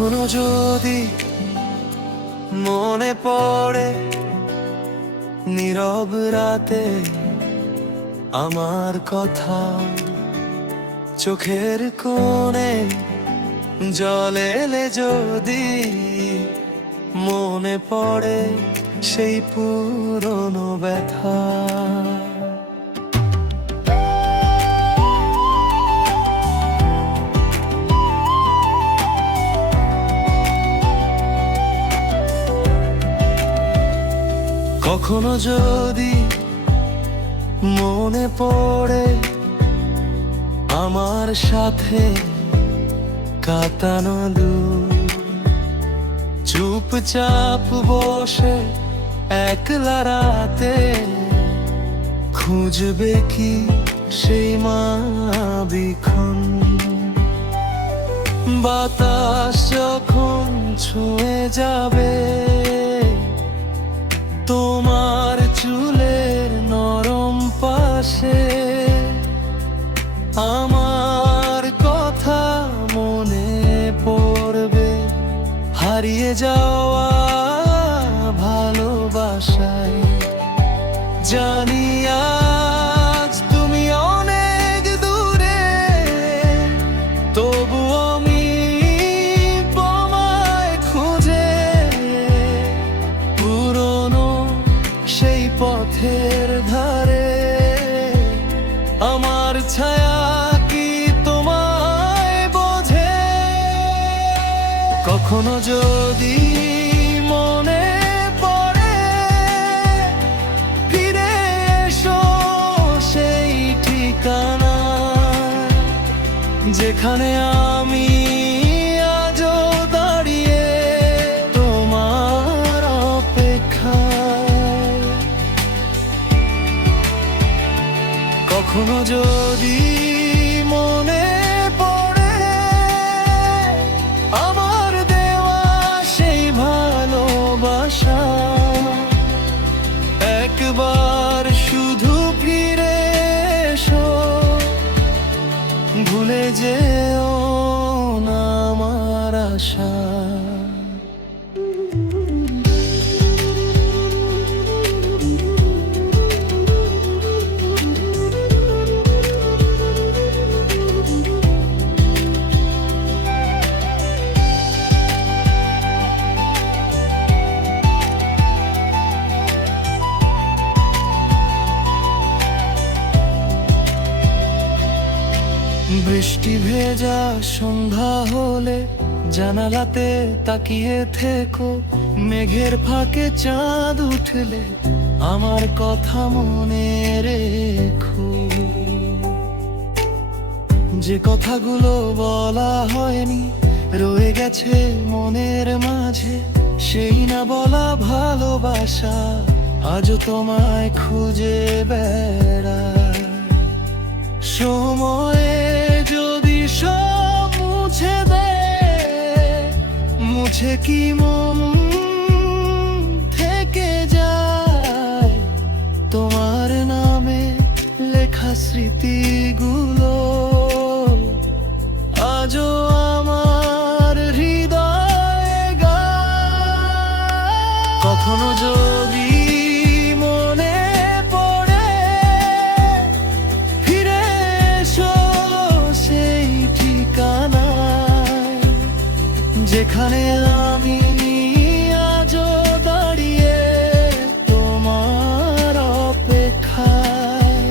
কখনো যদি মনে পড়ে নীরব রাতে আমার কথা, চোখের কোণে জল এলে যদি মনে পড়ে সেই পুরনো ব্যথা। কখনো যদি মনে পড়ে আমার সাথে কাটানো দূর, চুপচাপ বসে একলা রাতে খুঁজবে কি সেই মায়াবীক্ষণ। বাতাস যখন ছুঁয়ে যাবে তোমার চুলের নরম পাশে, আমার কথা মনে পড়বে হারিয়ে যাওয়া ভালোবাসায়। জানি আজ তুমি অনেক দূরে, তবু আমি তোমায় খুঁজে পুরনো সেই পথের ধারে। আমার ছায়া কি তোমায় বোঝে? কখনো যদি মনে পড়ে ফিরে এসো সেই ঠিকানা, যেখানে আমি আজও দাঁড়িয়ে তোমার অপেক্ষায়। কখনো যদি মনে পড়ে আমার দেওয়া সেই ভালোবাসা, একবার শুধু ফিরে এসো, ভুলে যেও না আমার আশা। বৃষ্টি ভেজা সন্ধ্যা হলে জানালাতে তাকিয়ে থেকো, মেঘের ফাঁকে চাঁদ উঠলে আমার কথা মনে রেখো। যে কথাগুলো বলা হয়নি রয়ে গেছে মনের মাঝে, সেই না বলা ভালোবাসা আজও তোমায় খুঁজে বেড়ায়। সময়ে যদি সব মুছে দেয়, মুছে কি মন থেকে যায় তোমার নামে লেখা স্মৃতিগুলো? আজও আমার হৃদয়ে গায়। কখনো যদি মনে পড়ে ফিরে এসো সেই ঠিকানায়, যেখানে আমি আজও দাঁড়িয়ে তোমার অপেক্ষায়।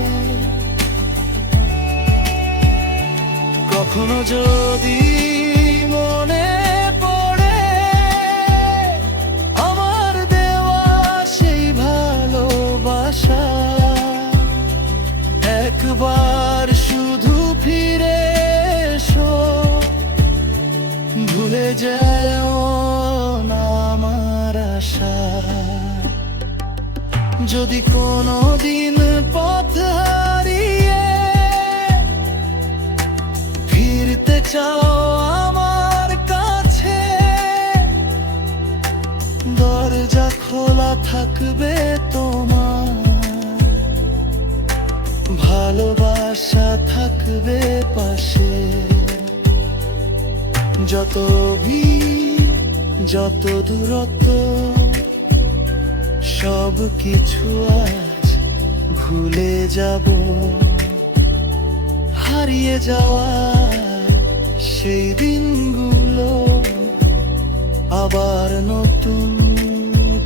কখনো যদি মনে পড়ে আমার দেওয়া সেই ভালোবাসা, একবার শুধু ফিরে এসো, ভুলে যেও না আমার আশা। যদি কোনো দিন পথ হারিয়ে ফিরতে চাও আমার কাছে, দরজা খোলা থাকবে তোমার, ভালোবাসা থাকবে পাশে। যত যত দূরত্ব সব কিছু আজ ভুলে যাব, হারিয়ে যাওয়া সেই দিনগুলো আবার নতুন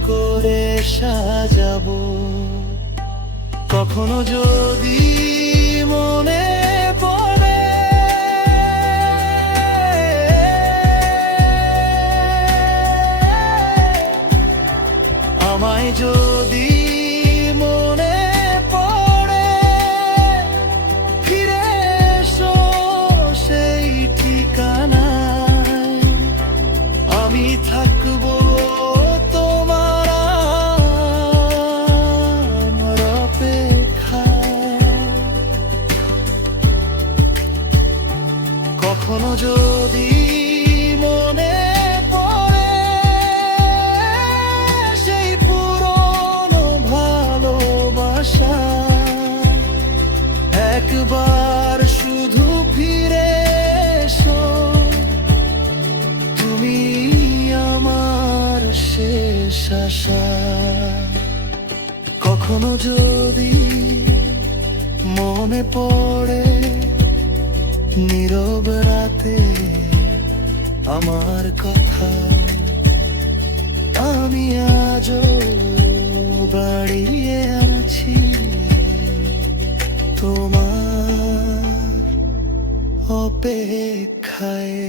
করে সাজাবো। কখনো যদি মনে পড়ে আমায়, যদি মনে পড়ে ফিরে এসো সেই ঠিকানায়, আমি থাকবো তোমার আমার অপেক্ষায়। কখনো যদি মনে পড়ে সেই পুরনো ভালোবাসা, একবার শুধু ফিরে এসো, তুমি আমার শেষ আশা। কখনো যদি মনে পড়ে নীরব রাতে আমার কথা, আমি আজও বাড়িয়ে আছি তোমার অপেক্ষায়।